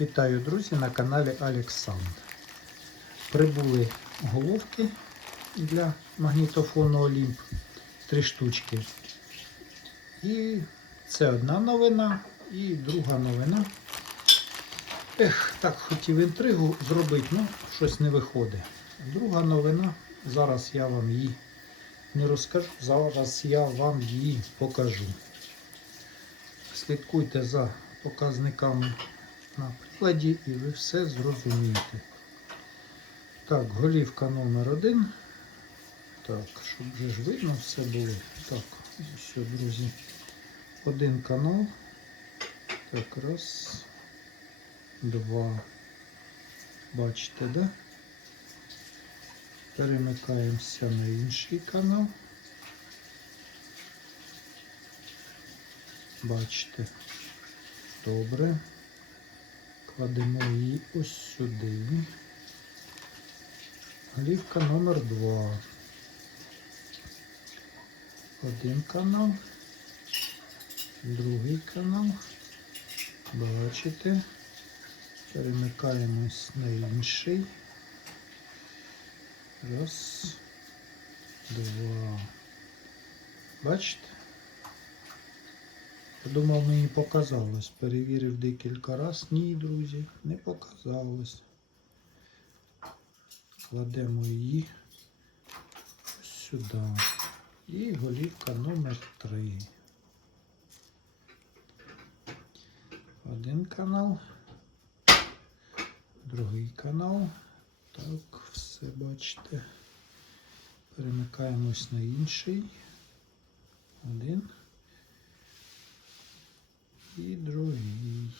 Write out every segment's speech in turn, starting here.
Вітаю, друзі, на каналі Олександр. Прибули головки для магнітофону Олімп. Три штучки. І це одна новина, і друга новина. Ех, так хотів інтригу зробити, ну щось не виходить. Друга новина. Зараз я вам її не розкажу, зараз я вам її покажу. Слідкуйте за показниками на прикладі і ви все зрозумієте. Так, голівка номер один. Так, щоб вже ж видно все було. Так, все, друзі. Один канал. Так, раз, два. Бачите, да? Перемикаємося на інший канал. Бачите. Добре. Кладемо її ось сюди. Голівка номер 2. Один канал. Другий канал. Бачите. Перемикаємось на інший. Раз. Два. Бачите? Думав, мені показалось. Перевірив декілька разів. Ні, друзі, не показалось. Кладемо її сюди. І голівка номер 3. Один канал. Другий канал. Так, все бачите. Перемикаємось на інший. Один і другий.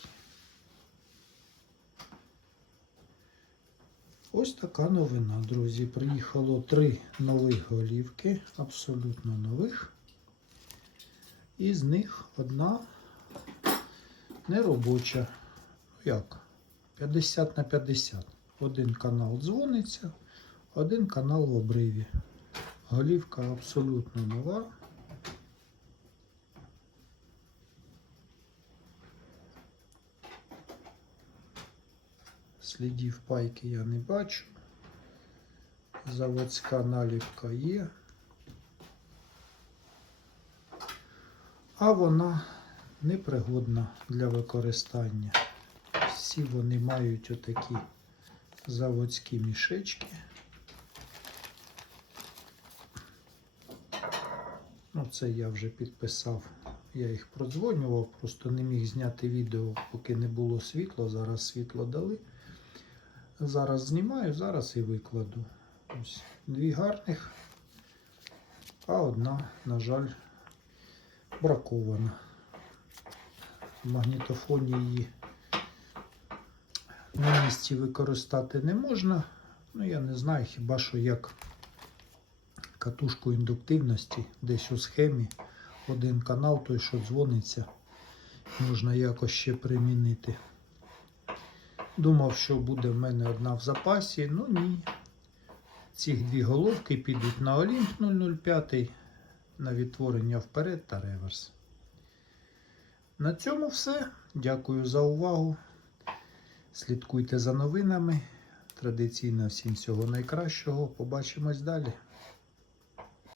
Ось така новина, друзі. Приїхало три нових голівки, абсолютно нових. І з них одна неробоча. Ну як? 50 на 50. Один канал дзвониться, один канал в обриві. Голівка абсолютно нова. Слідів пайки я не бачу. Заводська наліпка є. А вона непригодна для використання. Всі вони мають отакі заводські мішечки. Ну, це я вже підписав. Я їх продзвонював, просто не міг зняти відео, поки не було світла. Зараз світло дали. Зараз знімаю, зараз і викладу. Ось дві гарних, а одна, на жаль, бракована. В магнітофоні її на місці використати не можна. Ну, я не знаю, хіба що як катушку індуктивності десь у схемі один канал, той, що дзвониться, можна якось ще примінити. Думав, що буде в мене одна в запасі, ну ні. Ці дві головки підуть на Олімп 005 на відтворення вперед та реверс. На цьому все. Дякую за увагу. Слідкуйте за новинами. Традиційно всім всього найкращого. Побачимось далі.